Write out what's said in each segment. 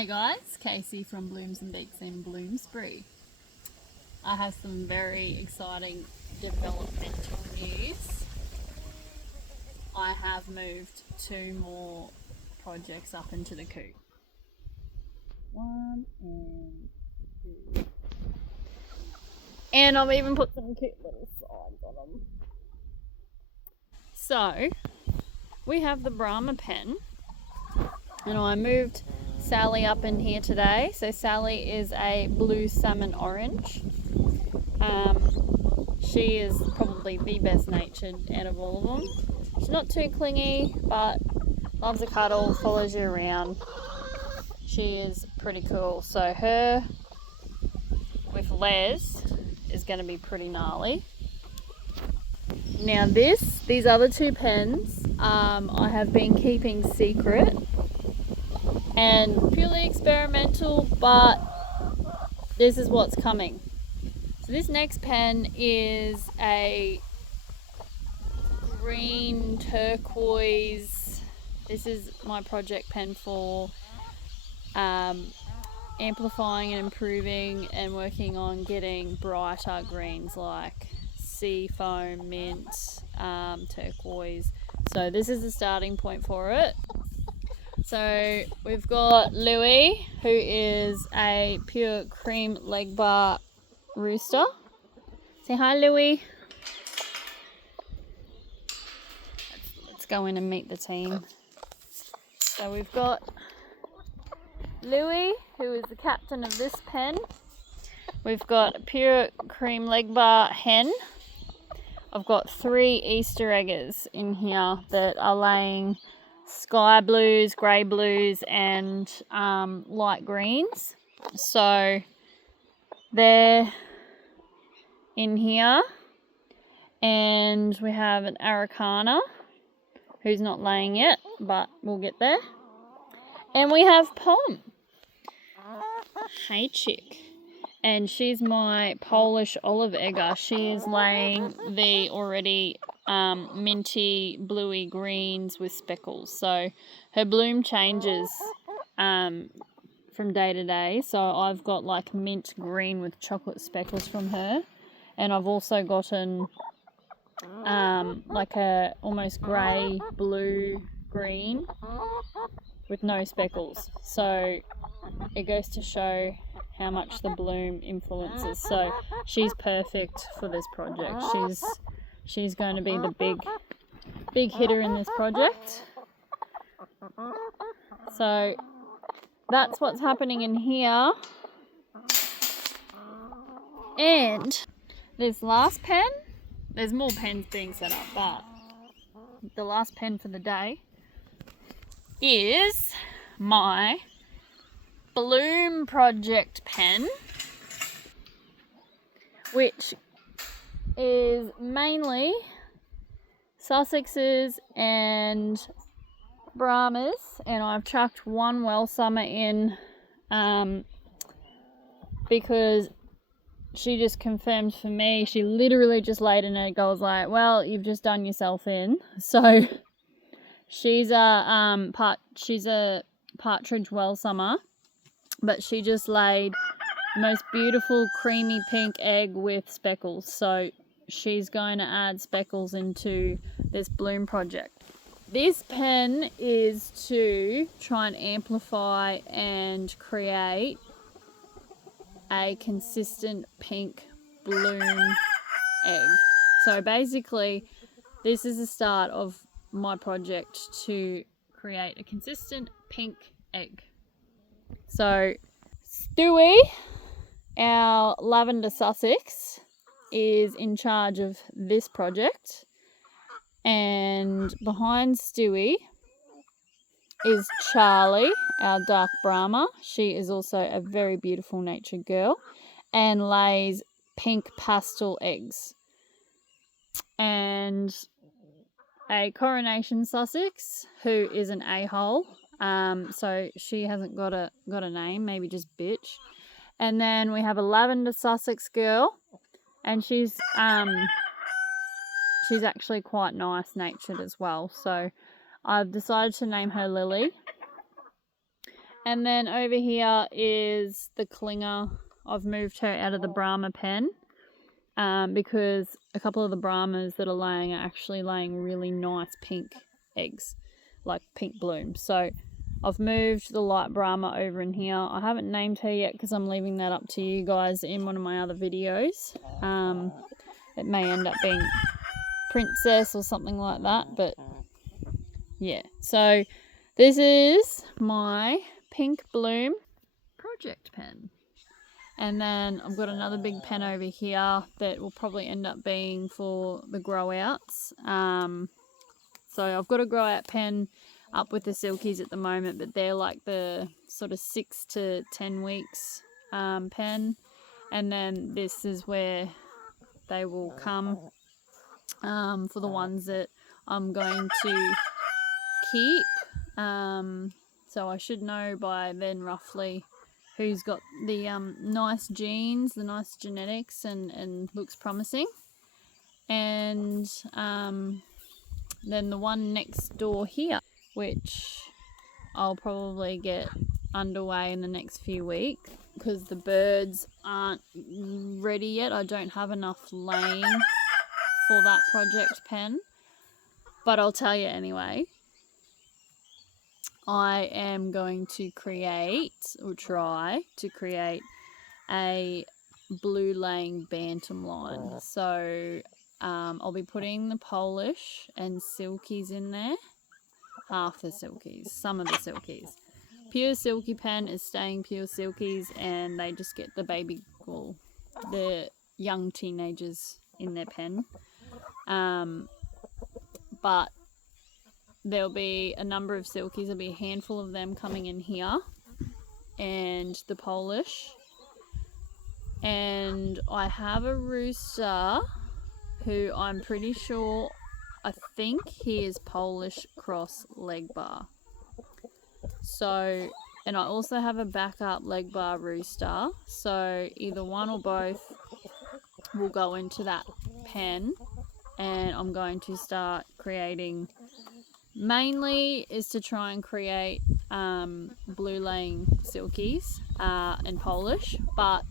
Hey guys, Casey from Blooms Beaks in Bloomsbury. I have some very exciting developmental news. I have moved 2 more projects up into the coop. 1 and 2. And I've even put some cute little sides on them. So, we have the Brahma pen, and I moved Sally up in here today. So Sally is a blue salmon orange. She is probably the best natured out of all of them. She's not too clingy, but loves a cuddle, follows you around. She is pretty cool. So her with Les is going to be pretty gnarly. Now these other 2 pens I have been keeping secret and purely experimental, but this is what's coming. So this next pen is a green turquoise. This is my project pen for amplifying and improving and working on getting brighter greens like sea foam, mint, turquoise. So this is the starting point for it. So we've got Louie, who is a pure cream leg bar rooster. Say hi, Louie. Let's go in and meet the team. So we've got Louie, who is the captain of this pen. We've got a pure cream leg bar hen. I've got 3 Easter eggers in here that are laying sky blues, grey blues, and light greens. So they're in here. And we have an Araucana who's not laying yet, but we'll get there. And we have Pom. Hey chick. And she's my Polish olive egger. She is laying the already minty bluey greens with speckles. So her bloom changes from day to day. So I've got like mint green with chocolate speckles from her. And I've also gotten like a almost grey blue green with no speckles. So it goes to show how much the bloom influences. So she's perfect for this project. She's going to be the big hitter in this project. So that's what's happening in here. And this last pen, there's more pens being set up, but the last pen for the day is my Bloom project pen, which is mainly Sussexes and Brahmas, and I've chucked 1 well summer in because she just confirmed for me. She literally just laid an egg. I was like, well, you've just done yourself in. So she's a partridge well summer, but she just laid the most beautiful creamy pink egg with speckles. So she's going to add speckles into this bloom project. This pen is to try and amplify and create a consistent pink bloom egg. So basically, this is the start of my project to create a consistent pink egg. So Stewie, our lavender Sussex, is in charge of this project, and behind Stewie is Charlie, our dark Brahma. She is also a very beautiful natured girl and lays pink pastel eggs. And a coronation Sussex, who is an a-hole. So she hasn't got a name, maybe just bitch. And then we have a lavender Sussex girl, and she's actually quite nice natured as well. So I've decided to name her Lily. And then over here is the Klinger. I've moved her out of the Brahma pen because a couple of the Brahmas that are laying are actually laying really nice pink eggs, like pink blooms. So I've moved the light Brahma over in here. I haven't named her yet because I'm leaving that up to you guys in one of my other videos. It may end up being Princess or something like that, but yeah. So this is my pink bloom project pen. And then I've got another big pen over here that will probably end up being for the grow outs. So I've got a grow out pen up with the silkies at the moment, but they're like the sort of 6 to 10 weeks pen. And then this is where they will come for the ones that I'm going to keep. So I should know by then roughly who's got the nice genes, the nice genetics, and looks promising. And then the one next door here, which I'll probably get underway in the next few weeks because the birds aren't ready yet. I don't have enough laying for that project pen, but I'll tell you anyway. I am going to create, or try to create, a blue laying bantam line. So I'll be putting the Polish and silkies in there. Half the silkies, some of the silkies. Pure silky pen is staying pure silkies, and they just get the baby, well, the young teenagers in their pen. But there'll be a number of silkies. There'll be a handful of them coming in here, and the Polish. And I have a rooster who I'm pretty sure, I think he is Polish cross leg bar. So, and I also have a backup leg bar rooster. So either one or both will go into that pen, and I'm going to start creating. Mainly is to try and create blue laying silkies and Polish, but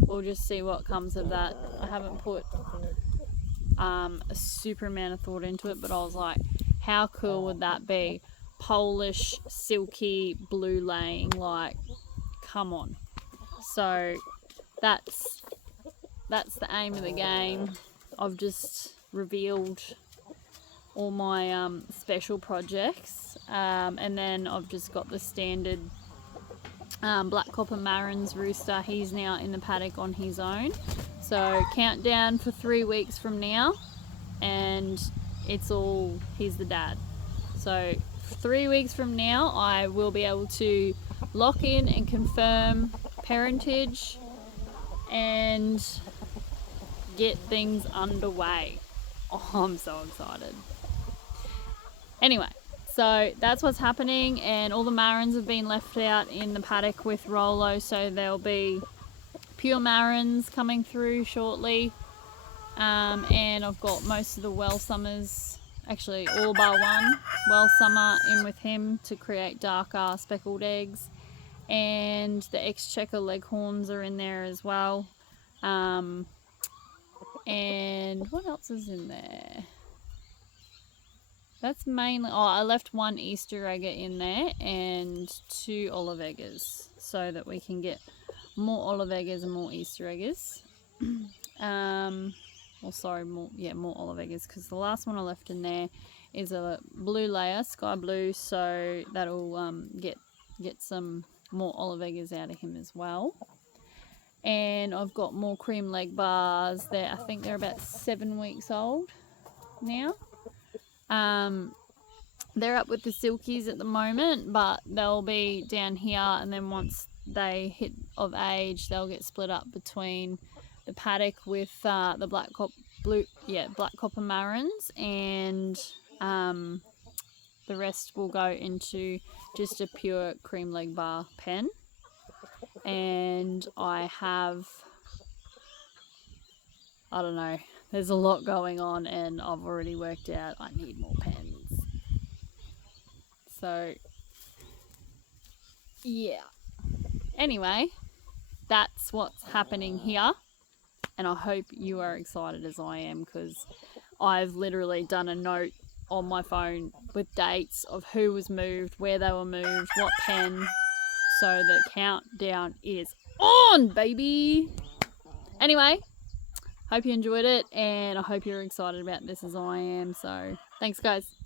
we'll just see what comes of that. I haven't put a super amount of thought into it, but I was like, how cool would that be? Polish silky blue laying, like, come on. So that's the aim of the game. I've just revealed all my special projects, and then I've just got the standard black copper Marins rooster. He's now in the paddock on his own, so countdown for 3 weeks from now, and it's all, he's the dad. So 3 weeks from now I will be able to lock in and confirm parentage and get things underway. Oh, I'm so excited. Anyway, so that's what's happening, and all the Marins have been left out in the paddock with Rolo, so there'll be pure Marins coming through shortly, and I've got most of the well summers, actually all bar one well summer in with him to create darker speckled eggs, and the Exchequer leghorns are in there as well, and what else is in there? That's mainly, I left one Easter egger in there and 2 olive eggers so that we can get more olive eggers and more Easter eggers. More olive eggers, because the last one I left in there is a blue layer, sky blue, so that'll get some more olive eggers out of him as well. And I've got more cream leg bars there. I think they're about 7 weeks old now. They're up with the silkies at the moment, but they'll be down here, and then once they hit of age, they'll get split up between the paddock with the black copper Marins, and the rest will go into just a pure cream leg bar pen. And I don't know, there's a lot going on, and I've already worked out I need more pens. So yeah. Anyway, that's what's happening here. And I hope you are excited as I am, because I've literally done a note on my phone with dates of who was moved, where they were moved, what pen. So the countdown is on, baby. Anyway, hope you enjoyed it, and I hope you're excited about this as I am. So thanks, guys.